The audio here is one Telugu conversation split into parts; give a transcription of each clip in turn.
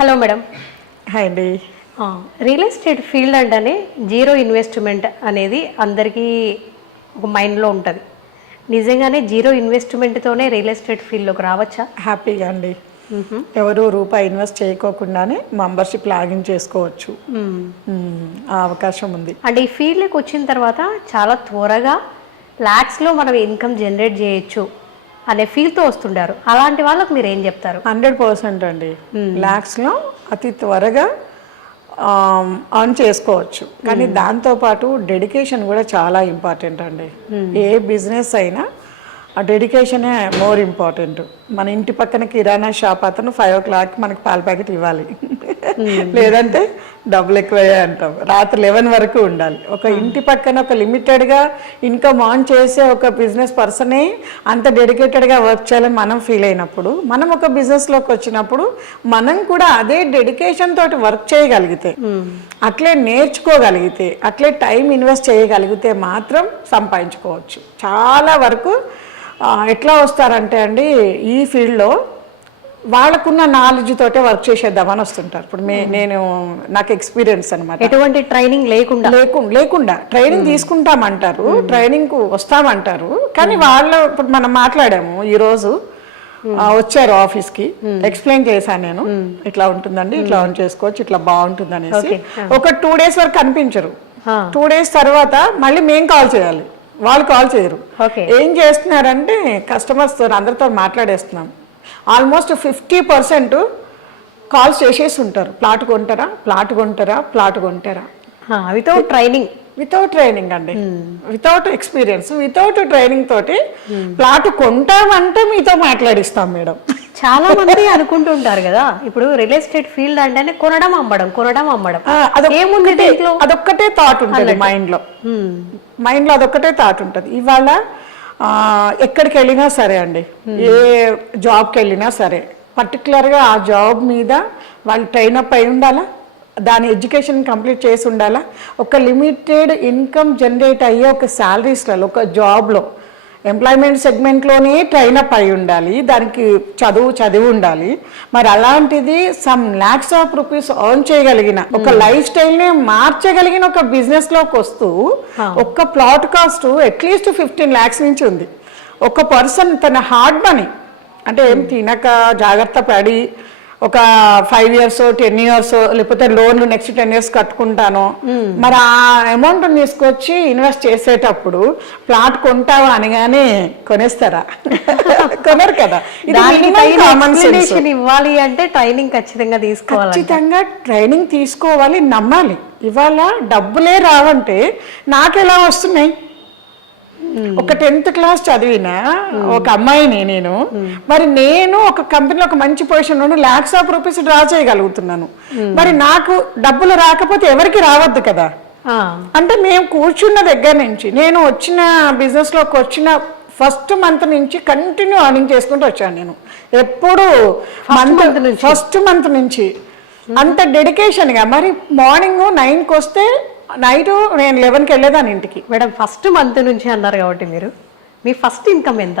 Hello madam. హాయ్ అండి. రియల్ ఎస్టేట్ ఫీల్డ్ అంటేనే జీరో ఇన్వెస్ట్మెంట్ అనేది అందరికీ ఒక మైండ్లో ఉంటుంది. నిజంగానే జీరో ఇన్వెస్ట్మెంట్తోనే రియల్ ఎస్టేట్ ఫీల్డ్లోకి రావచ్చా? హ్యాపీగా అండి. ఎవరు రూపాయి ఇన్వెస్ట్ చేయకోకుండానే మెంబర్షిప్ లాగిన్ చేసుకోవచ్చు. ఆ అవకాశం ఉంది. అంటే ఈ ఫీల్డ్లోకి వచ్చిన తర్వాత చాలా త్వరగా ల్యాక్స్లో మనం ఇన్కమ్ జనరేట్ చేయొచ్చు. అనే ఫీల్తో వస్తుంటారు. అలాంటి వాళ్ళకి మీరు ఏం చెప్తారు? హండ్రెడ్ పర్సెంట్ అండి. ల్యాక్స్లో అతి త్వరగా ఆన్ చేసుకోవచ్చు. కానీ దాంతోపాటు డెడికేషన్ కూడా చాలా ఇంపార్టెంట్ అండి. ఏ బిజినెస్ అయినా ఆ డెడికేషనే మోర్ ఇంపార్టెంట్ మన ఇంటి పక్కన కిరాణా షాప్ అతను ఫైవ్ ఓ క్లాక్ మనకి పాల ప్యాకెట్ ఇవ్వాలి. లేదంటే డబ్బులు ఎక్కువ అంటాం. రాత్రి లెవెన్ వరకు ఉండాలి. ఒక ఇంటి పక్కన ఒక లిమిటెడ్గా ఇన్కమ్ ఆన్ చేసే ఒక బిజినెస్ పర్సనే అంత డెడికేటెడ్గా వర్క్ చేయాలని మనం ఫీల్ అయినప్పుడు మనం ఒక బిజినెస్లోకి వచ్చినప్పుడు మనం కూడా అదే డెడికేషన్ తోటి వర్క్ చేయగలిగితే అట్లే నేర్చుకోగలిగితే అట్లే టైం ఇన్వెస్ట్ చేయగలిగితే మాత్రం సంపాదించుకోవచ్చు. చాలా వరకు ఎట్లా వస్తారంటే అండి ఈ ఫీల్డ్లో వాళ్ళకున్న నాలెడ్జ్ తోటే వర్క్ చేసేద్దామని వస్తుంటారు. ఇప్పుడు మే నేను నాకు ఎక్స్పీరియన్స్ అనమాట ఎటువంటి ట్రైనింగ్ లేకుండా? లేకుండా. లేకుండా ట్రైనింగ్ తీసుకుంటామంటారు ట్రైనింగ్కు వస్తామంటారు. కానీ వాళ్ళ ఇప్పుడు మనం మాట్లాడాము ఈ రోజు ఆ, వచ్చారు ఆఫీస్కి ఎక్స్ప్లెయిన్ చేశాను నేను. ఇట్లా ఉంటుందండి ఇట్లా ఆన్ చేసుకోవచ్చు ఇట్లా బాగుంటుంది అనేసి ఒక టూ డేస్ వరకు కనిపించరు. టూ డేస్ తర్వాత మళ్ళీ మేం కాల్ చేయాలి. వాళ్ళు కాల్ చేయరు. ఓకే. ఏం చేస్తున్నారంటే కస్టమర్స్తో అందరితో మాట్లాడేస్తున్నాం. ఆల్మోస్ట్ ఫిఫ్టీ పర్సెంట్ కాల్స్ చేసేసి ఉంటారు. ప్లాట్ కొంటారా? ప్లాట్ కొంటారా? ప్లాట్ కొంటారా? Without training. వితౌట్ ట్రైనింగ్ అండి. Without experience. వితౌట్ ట్రైనింగ్ తోటి ప్లాట్ కొంటామంటే మీతో మాట్లాడిస్తాం మేడం. చాలా మంది అనుకుంటుంటారు కదా ఇప్పుడు రియల్ ఎస్టేట్ ఫీల్డ్ అంటేనే కొనడం అమ్మడం కొనడం అమ్మడం. ఏముంది దీంట్లో? అదొక్కటే థాట్ ఉంటుంది మైండ్లో. మైండ్లో అదొక్కటే థాట్ ఉంటుంది. ఇవాళ ఎక్కడికి వెళ్ళినా సరే అండి ఏ జాబ్కి వెళ్ళినా సరే పర్టికులర్గా ఆ జాబ్ మీద వాళ్ళు ట్రైన్ అప్ అయి ఉండాలా? దాని ఎడ్యుకేషన్ కంప్లీట్ చేసి ఉండాలా? ఒక లిమిటెడ్ ఇన్కమ్ జనరేట్ అయ్యే ఒక శాలరీస్లలో ఒక జాబ్లో ఎంప్లాయ్మెంట్ సెగ్మెంట్లోనే ట్రైన్ అప్ అయి ఉండాలి దానికి చదువు చదివి ఉండాలి. మరి అలాంటిది some lakhs of rupees earn చేయగలిగిన ఒక లైఫ్ స్టైల్నే మార్చగలిగిన ఒక బిజినెస్లోకి వస్తూ ఒక్క plot cost at least fifteen lakhs నుంచి ఉంది. ఒక పర్సన్ తన హార్డ్ మనీ అంటే ఏం తినక జాగ్రత్త పడి ఒక ఫైవ్ ఇయర్స్ టెన్ ఇయర్స్ లేకపోతే లోన్లు నెక్స్ట్ టెన్ ఇయర్స్ కట్టుకుంటాను. మరి ఆ అమౌంట్ తీసుకొచ్చి ఇన్వెస్ట్ చేసేటప్పుడు ప్లాట్ కొంటావా అనగానే కొనేస్తారా? కొనరు కదా. ఇవ్వాలి అంటే ట్రైనింగ్ ఖచ్చితంగా తీసుకోవాలి ఖచ్చితంగా ట్రైనింగ్ తీసుకోవాలి నమ్మాలి. ఇవాళ డబ్బులే రావంటే నాకెలా వస్తున్నాయి? ఒక టెన్త్ క్లాస్ చదివిన ఒక అమ్మాయిని నేను మరి నేను ఒక కంపెనీలో ఒక మంచి పొజిషన్ నుండి ల్యాక్స్ ఆఫ్ రూపీస్ డ్రా చేయగలుగుతున్నాను. మరి నాకు డబ్బులు రాకపోతే ఎవరికి రావద్దు కదా? అంటే మేము కూర్చున్న దగ్గర నుంచి నేను వచ్చిన బిజినెస్లోకి వచ్చిన ఫస్ట్ మంత్ నుంచి కంటిన్యూ అర్నింగ్ చేసుకుంటూ వచ్చాను నేను. ఎప్పుడు మంత్ ఫస్ట్ మంత్ నుంచి? అంత డెడికేషన్గా మరి మార్నింగ్ నైన్కి వస్తే నైట్ నేను లెవెన్కి వెళ్ళేదాన్ని ఇంటికి. మేడం ఫస్ట్ మంత్ నుంచి అన్నారు కాబట్టి మీరు. మీ ఫస్ట్ ఇన్కమ్ ఎంత?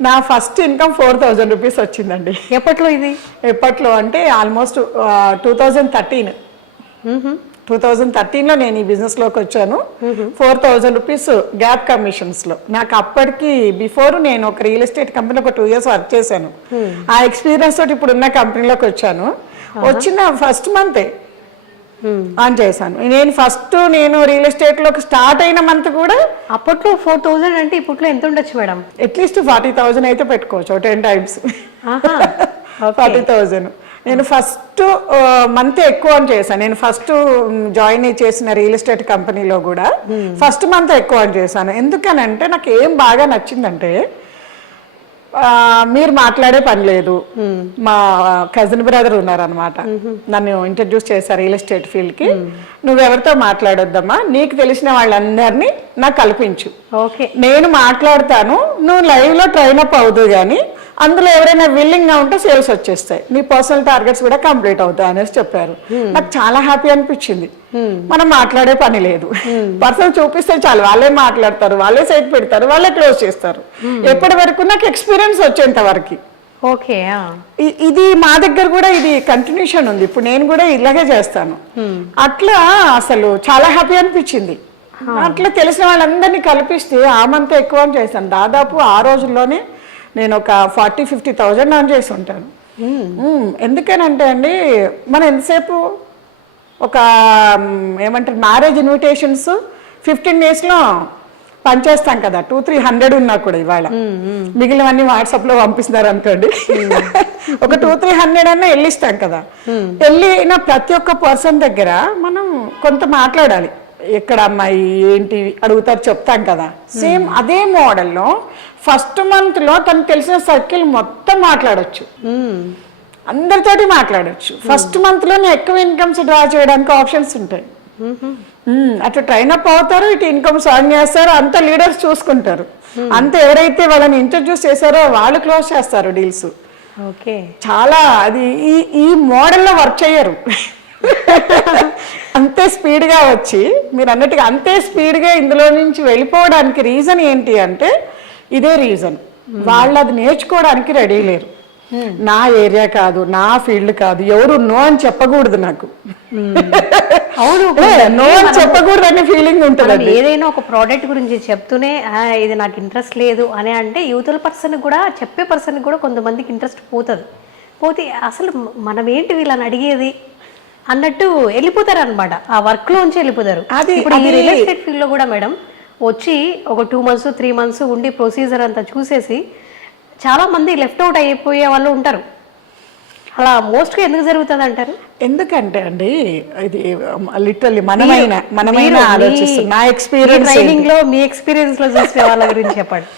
నా first income four thousand rupees వచ్చిందండి. ఎప్పట్లో ఇది? ఎప్పట్లో అంటే almost two thousand thirteen. Two thousand థర్టీన్లో నేను ఈ బిజినెస్లోకి వచ్చాను. ఫోర్ థౌజండ్ రూపీస్ గ్యాప్ కమిషన్స్లో. నాకు అప్పటికి బిఫోర్ నేను ఒక రియల్ ఎస్టేట్ కంపెనీ ఒక టూ ఇయర్స్ వర్క్ చేశాను. ఆ ఎక్స్పీరియన్స్ తోటి ఇప్పుడు ఉన్న కంపెనీలోకి వచ్చాను. వచ్చిన ఫస్ట్ మంతే. ఆన్ చేశాను. నేను ఫస్ట్ నేను రియల్ ఎస్టేట్లోకి స్టార్ట్ అయిన మంత్ కూడా అప్పట్లో ఫోర్ థౌజండ్ అంటే ఇప్పట్లో ఎంత ఉండొచ్చు మేడం? అట్లీస్ట్ ఫార్టీ థౌజండ్ అయితే పెట్టుకోవచ్చు టెన్ టైమ్స్. Forty thousand. నేను ఫస్ట్ మంత్ ఎక్కువ అని చేశాను. నేను ఫస్ట్ జాయిన్ చేసిన రియల్ ఎస్టేట్ కంపెనీలో కూడా ఫస్ట్ మంత్ ఎక్కువ అని చేశాను. ఎందుకనంటే నాకు ఏం బాగా నచ్చిందంటే మీరు మాట్లాడే పని లేదు. మా కజిన్ బ్రదర్ ఉన్నారనమాట నన్ను ఇంట్రడ్యూస్ చేశారు రియల్ ఎస్టేట్ ఫీల్డ్కి. నువ్వెవరితో మాట్లాడొద్దమ్మా? నీకు తెలిసిన వాళ్ళందరినీ నాకు కల్పించు. ఓకే. నేను మాట్లాడతాను. నువ్వు లైవ్లో ట్రైన్ అప్ అవుతుంది కానీ అందులో ఎవరైనా విల్లింగ్గా ఉంటే సేల్స్ వచ్చేస్తాయి. నీ పర్సనల్ టార్గెట్స్ కూడా కంప్లీట్ అవుతాయి అనేసి చెప్పారు. నాకు చాలా హ్యాపీ అనిపించింది. మనం మాట్లాడే పని లేదు. పర్సన్ చూపిస్తే చాలు. వాళ్ళే మాట్లాడతారు వాళ్ళే సైట్ పెడతారు వాళ్ళే క్లోజ్ చేస్తారు. ఎప్పటి వరకు? నాకు ఎక్స్పీరియన్స్ వచ్చేంత వరకు. ఓకే ఇది మా దగ్గర కూడా ఇది కంటిన్యూషన్ ఉంది. ఇప్పుడు నేను కూడా ఇలాగే చేస్తాను. అట్లా అసలు చాలా హ్యాపీ అనిపించింది. అట్లా తెలిసిన వాళ్ళందరినీ కల్పిస్తే ఆమంతా ఎక్కువ చేశాను. దాదాపు ఆ రోజుల్లోనే నేను ఒక ఫార్టీ ఫిఫ్టీ థౌజండ్ ఆన్ చేసి ఉంటాను మ్మ్. ఎందుకనంటే అండి మనం ఎంతసేపు ఒక ఏమంటారు మ్యారేజ్ ఇన్విటేషన్స్ ఫిఫ్టీన్ డేస్లో పనిచేస్తాం కదా టూ త్రీ హండ్రెడ్ ఉన్నా కూడా ఇవాళ. మిగిలినవన్నీ వాట్సాప్లో పంపిస్తున్నారు అనుకోండి ఒక టూ త్రీ హండ్రెడ్ అన్నా వెళ్ళిస్తాం కదా. వెళ్ళిన ప్రతి ఒక్క పర్సన్ దగ్గర మనం కొంత మాట్లాడాలి. ఎక్కడ అమ్మాయి ఏంటి అడుగుతారు చెప్తాం కదా. సేమ్ అదే మోడల్లో ఫస్ట్ మంత్లో తనకు తెలిసిన సర్కిల్ మొత్తం మాట్లాడొచ్చు. అందరితోటి మాట్లాడొచ్చు. ఫస్ట్ మంత్లోనే ఎక్కువ ఇన్కమ్స్ డ్రా చేయడానికి ఆప్షన్స్ ఉంటాయి. అటు ట్రైన్ అప్ అవుతారు ఇటు ఇన్కమ్స్ అర్న్ చేస్తారు అంత లీడర్స్ చూసుకుంటారు. అంత ఎవరైతే వాళ్ళని ఇంట్రడ్యూస్ చేశారో వాళ్ళు క్లోజ్ చేస్తారు డీల్స్ ఓకే. చాలా అది ఈ ఈ మోడల్లో వర్క్ చేయరు. అంతే స్పీడ్గా వచ్చి మీరు అన్నట్టుగా అంతే స్పీడ్గా ఇందులో నుంచి వెళ్ళిపోవడానికి రీజన్ ఏంటి అంటే ఇదే రీజన్ వాళ్ళు అది నేర్చుకోవడానికి రెడీ లేరు. నా ఏరియా కాదు నా ఫీల్డ్ కాదు ఎవరు నో అని చెప్పకూడదు నాకు. అవును. నో అని చెప్పకూడదు అనే ఫీలింగ్ ఉంటుంది ఏదైనా ఒక ప్రోడక్ట్ గురించి చెప్తూనే "ఆ, ఇది నాకు ఇంట్రెస్ట్ లేదు అని అంటే యువతల పర్సన్ కూడా చెప్పే పర్సన్ కూడా కొంతమందికి ఇంట్రెస్ట్ పోతుంది. పోతే అసలు మనం ఏంటి వీళ్ళని అడిగేది? అన్నట్టు వెళ్ళిపోతారు అనమాట ఆ వర్క్ లోంచి వెళ్ళిపోతారు. అది- ఇప్పుడు రియల్ ఎస్టేట్ ఫీల్డ్లో కూడా మేడం వచ్చి ఒక టూ మంత్స్ త్రీ మంత్స్ ఉండి ప్రొసీజర్ అంతా చూసేసి చాలా మంది లెఫ్ట్ అవుట్ అయిపోయే వాళ్ళు ఉంటారు. అలా మోస్ట్గా ఎందుకు జరుగుతుంది అంటారు ఎందుకంటే అండి ఇది లిటరల్లీ మనమైన మనమైన ఆలోచిస్తుంది నా ఎక్స్పీరియన్స్ ట్రైనింగ్లో మీ ఎక్స్పీరియన్స్లో చూసే వాళ్ళ గురించి చెప్పండి.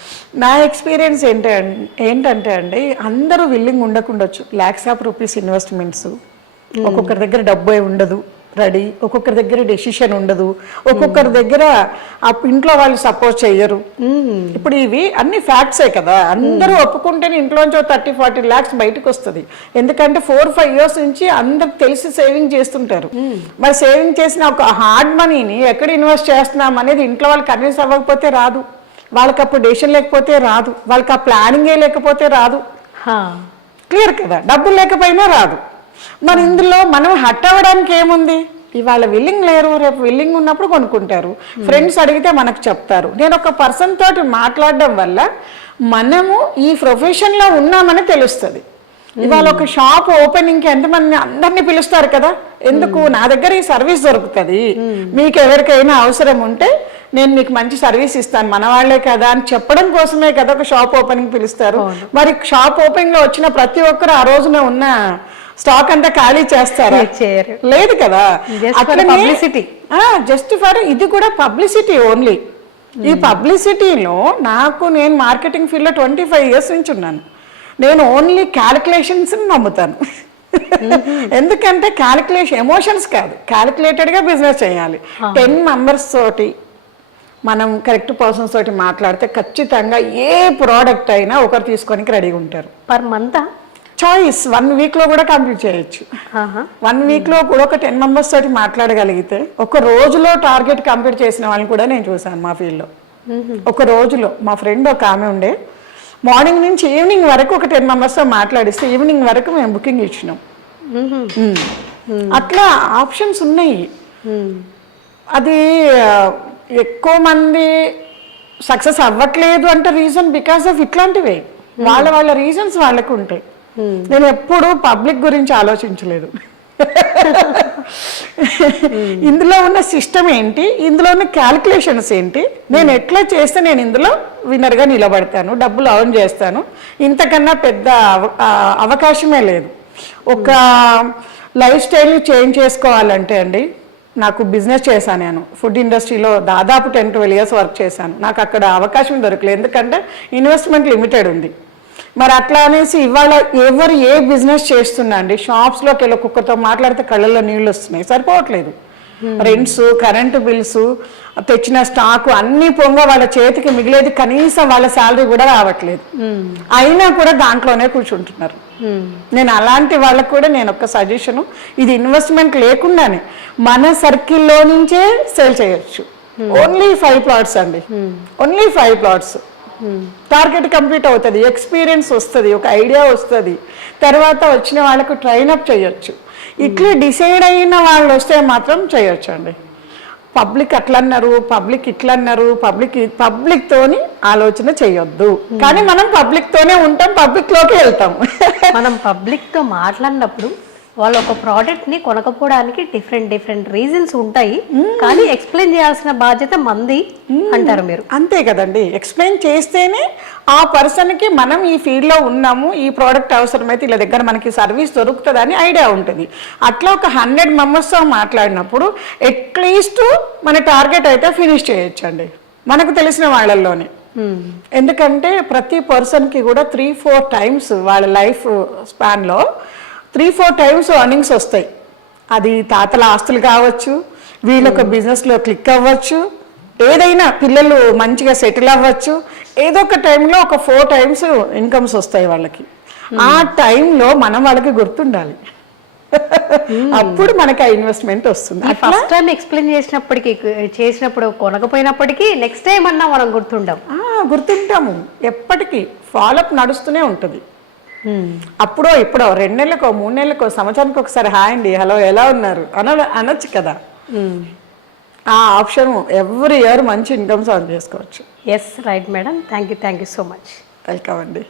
నా ఎక్స్పీరియన్స్ ఏంటి ఏంటంటే అండి అందరూ విల్లింగ్ ఉండకుండొచ్చు. ల్యాక్స్ ఆఫ్ రూపీస్ ఇన్వెస్ట్మెంట్స్ ఒక్కొక్కరి దగ్గర డబ్బు ఉండదు. రెడీ. ఒక్కొక్కరి దగ్గర డెసిషన్ ఉండదు. ఒక్కొక్కరి దగ్గర ఆ ఇంట్లో వాళ్ళు సపోర్ట్ చెయ్యరు ఇప్పుడు ఇవి అన్ని ఫ్యాక్ట్సే కదా. అందరూ ఒప్పుకుంటేనే ఇంట్లోంచి థర్టీ ఫార్టీ ల్యాక్స్ బయటకు వస్తుంది. ఎందుకంటే ఫోర్ ఫైవ్ ఇయర్స్ నుంచి అందరికి తెలిసి సేవింగ్ చేస్తుంటారు. మరి సేవింగ్ చేసిన ఒక హార్డ్ మనీని ఎక్కడ ఇన్వెస్ట్ చేస్తున్నాం అనేది ఇంట్లో వాళ్ళు కన్విన్స్ అవ్వకపోతే రాదు. వాళ్ళకి అప్పుడు డెసిషన్ లేకపోతే రాదు. వాళ్ళకి ఆ ప్లానింగే లేకపోతే రాదు. హా. క్లియర్ కదా? డబ్బులు లేకపోయినా రాదు. మరి ఇందులో మనం హట్ అవ్వడానికి ఏముంది? ఇవాళ విల్లింగ్ లేరు రేపు విల్లింగ్ ఉన్నప్పుడు కొనుక్కుంటారు. ఫ్రెండ్స్ అడిగితే మనకు చెప్తారు. నేను ఒక పర్సన్ తోటి మాట్లాడడం వల్ల మనము ఈ ప్రొఫెషన్లో ఉన్నామని తెలుస్తుంది. ఇవాళ ఒక షాప్ ఓపెనింగ్కి ఎంతమంది అందరినీ పిలుస్తారు కదా? ఎందుకు? నా దగ్గర ఈ సర్వీస్ దొరుకుతుంది. మీకు ఎవరికైనా అవసరం ఉంటే నేను మీకు మంచి సర్వీస్ ఇస్తాను. మన వాళ్ళే కదా అని చెప్పడం కోసమే కదా ఒక షాప్ ఓపెనింగ్ పిలుస్తారు. మరి షాప్ ఓపెనింగ్లో వచ్చిన ప్రతి ఒక్కరు ఆ రోజున ఉన్న స్టాక్ అంతా ఖాళీ చేస్తారా? చేయరు. లేదు కదా. Publicity. జస్ట్ ఫర్ ఇది కూడా పబ్లిసిటీ ఓన్లీ ఈ పబ్లిసిటీలో నాకు నేను మార్కెటింగ్ ఫీల్డ్లో ట్వంటీ ఫైవ్ ఇయర్స్ నుంచి ఉన్నాను. నేను ఓన్లీ క్యాలిక్యులేషన్స్ నమ్ముతాను. ఎందుకంటే క్యాలిక్యులేషన్ ఎమోషన్స్ కాదు. క్యాలిక్యులేటెడ్గా బిజినెస్ చేయాలి. టెన్ మెంబర్స్ తోటి మనం కరెక్ట్ పర్సన్స్ తోటి మాట్లాడితే ఖచ్చితంగా ఏ ప్రోడక్ట్ అయినా ఒకరు తీసుకోనికి రెడీగా ఉంటారు. పర్ మంత్ చాయిస్ వన్ వీక్లో కూడా కంప్లీట్ చేయొచ్చు. వన్ వీక్లో కూడా ఒక టెన్ మెంబర్స్ తోటి మాట్లాడగలిగితే ఒక రోజులో టార్గెట్ కంప్లీట్ చేసిన వాళ్ళని కూడా నేను చూసాను మా ఫీల్డ్లో. ఒక రోజులో మా ఫ్రెండ్ ఒక ఆమె ఉండే. మార్నింగ్ నుంచి ఈవినింగ్ వరకు ఒక టెన్ మెంబర్స్తో మాట్లాడిస్తే ఈవినింగ్ వరకు మేము బుకింగ్ ఇచ్చినాం. అట్లా ఆప్షన్స్ ఉన్నాయి. అది ఎక్కువ మంది సక్సెస్ అవ్వట్లేదు అంటే రీజన్ బికాస్ ఆఫ్ ఇట్లాంటివే. వాళ్ళ వాళ్ళ రీజన్స్ వాళ్ళకు ఉంటాయి. నేను ఎప్పుడు పబ్లిక్ గురించి ఆలోచించలేదు. ఇందులో ఉన్న సిస్టమ్ ఏంటి? ఇందులో ఉన్న క్యాలిక్యులేషన్స్ ఏంటి? నేను ఎట్లా చేస్తే నేను ఇందులో విన్నర్గా నిలబడతాను? డబ్బులు అర్న్ చేస్తాను? ఇంతకన్నా పెద్ద అవకాశమే లేదు. ఒక లైఫ్ స్టైల్ చేంజ్ చేసుకోవాలంటే అండి నాకు బిజినెస్ చేశాను నేను. ఫుడ్ ఇండస్ట్రీలో దాదాపు టెన్ ట్వెల్వ్ ఇయర్స్ వర్క్ చేశాను. నాకు అక్కడ అవకాశం దొరకలేదు. ఎందుకంటే ఇన్వెస్ట్మెంట్ లిమిటెడ్ ఉంది. మరి అట్లా అనేసి ఇవాళ ఎవరు ఏ బిజినెస్ చేస్తున్నా అండి షాప్స్లోకి వెళ్ళి ఒక్కొక్కరితో మాట్లాడితే కళ్ళల్లో నీళ్ళు వస్తున్నాయి. సరిపోవట్లేదు. రెంట్స్ కరెంటు బిల్స్ తెచ్చిన స్టాక్ అన్ని పొంగ వాళ్ళ చేతికి మిగిలేది కనీసం వాళ్ళ శాలరీ కూడా రావట్లేదు. అయినా కూడా దాంట్లోనే కూర్చుంటున్నారు. నేను అలాంటి వాళ్ళకు కూడా నేను ఒక సజెషన్ ఇది ఇన్వెస్ట్మెంట్ లేకుండానే మన సర్కిల్లో నుంచే సేల్ చేయొచ్చు. ఓన్లీ ఫైవ్ ప్లాట్స్ అండి. Only five plots target complete అవుతుంది ఎక్స్పీరియన్స్ వస్తుంది ఒక ఐడియా వస్తుంది. తర్వాత వచ్చిన వాళ్ళకు ట్రైన్ అప్ చేయొచ్చు. ఇట్లా డిసైడ్ అయిన వాళ్ళు వస్తే మాత్రం చేయొచ్చు అండి. పబ్లిక్ అట్లా అన్నారు పబ్లిక్ ఇట్లా అన్నారు పబ్లిక్ పబ్లిక్ తోని ఆలోచన చేయొద్దు. కానీ మనం పబ్లిక్ తోనే ఉంటాం పబ్లిక్లోకి వెళ్తాం. మనం పబ్లిక్తో మాట్లాడినప్పుడు వాళ్ళు ఒక ప్రోడక్ట్ని కొనకపోవడానికి డిఫరెంట్ డిఫరెంట్ రీజన్స్ ఉంటాయి. కానీ ఎక్స్ప్లెయిన్ చేయాల్సిన బాధ్యత మంది అంటారు మీరు. అంతే కదండి. ఎక్స్ప్లెయిన్ చేస్తేనే ఆ పర్సన్కి మనం ఈ ఫీల్డ్లో ఉన్నాము ఈ ప్రోడక్ట్ అవసరమైతే ఇలా దగ్గర మనకి సర్వీస్ దొరుకుతుందని ఐడియా ఉంటుంది. అట్లా ఒక హండ్రెడ్ మెంబర్స్తో మాట్లాడినప్పుడు అట్లీస్ట్ మన టార్గెట్ అయితే ఫినిష్ చేయొచ్చండి. మనకు తెలిసిన వాళ్ళల్లోనే. ఎందుకంటే ప్రతి పర్సన్కి కూడా త్రీ ఫోర్ టైమ్స్ వాళ్ళ లైఫ్ స్పాన్లో త్రీ ఫోర్ టైమ్స్ అర్నింగ్స్ వస్తాయి. అది తాతల ఆస్తులు కావచ్చు వీళ్ళొక బిజినెస్లో క్లిక్ అవ్వచ్చు ఏదైనా పిల్లలు మంచిగా సెటిల్ అవ్వచ్చు ఏదో ఒక టైంలో ఒక ఫోర్ టైమ్స్ ఇన్కమ్స్ వస్తాయి వాళ్ళకి. ఆ టైంలో మనం వాళ్ళకి గుర్తుండాలి. అప్పుడు మనకి ఆ ఇన్వెస్ట్మెంట్ వస్తుంది. ఫస్ట్ టైం ఎక్స్ప్లెయిన్ చేసినప్పటికీ చేసినప్పుడు కొనకపోయినప్పటికీ నెక్స్ట్ టైం అన్నా మనం గుర్తుండం ఆ, గుర్తుంటాము. ఎప్పటికీ ఫాలోఅప్ నడుస్తూనే ఉంటుంది. అప్పుడో ఇప్పుడో రెండు నెలలకో మూడు నెలలకో సంవత్సరానికి ఒకసారి హాయ్ అండి హలో ఎలా ఉన్నారు? అన అనొచ్చు కదా. ఆ ఆప్షన్ ఎవ్రీ ఇయర్ మంచి ఇన్కమ్స్ అర్న్ చేసుకోవచ్చు. Yes right madam thank you thank you so much welcome అండి.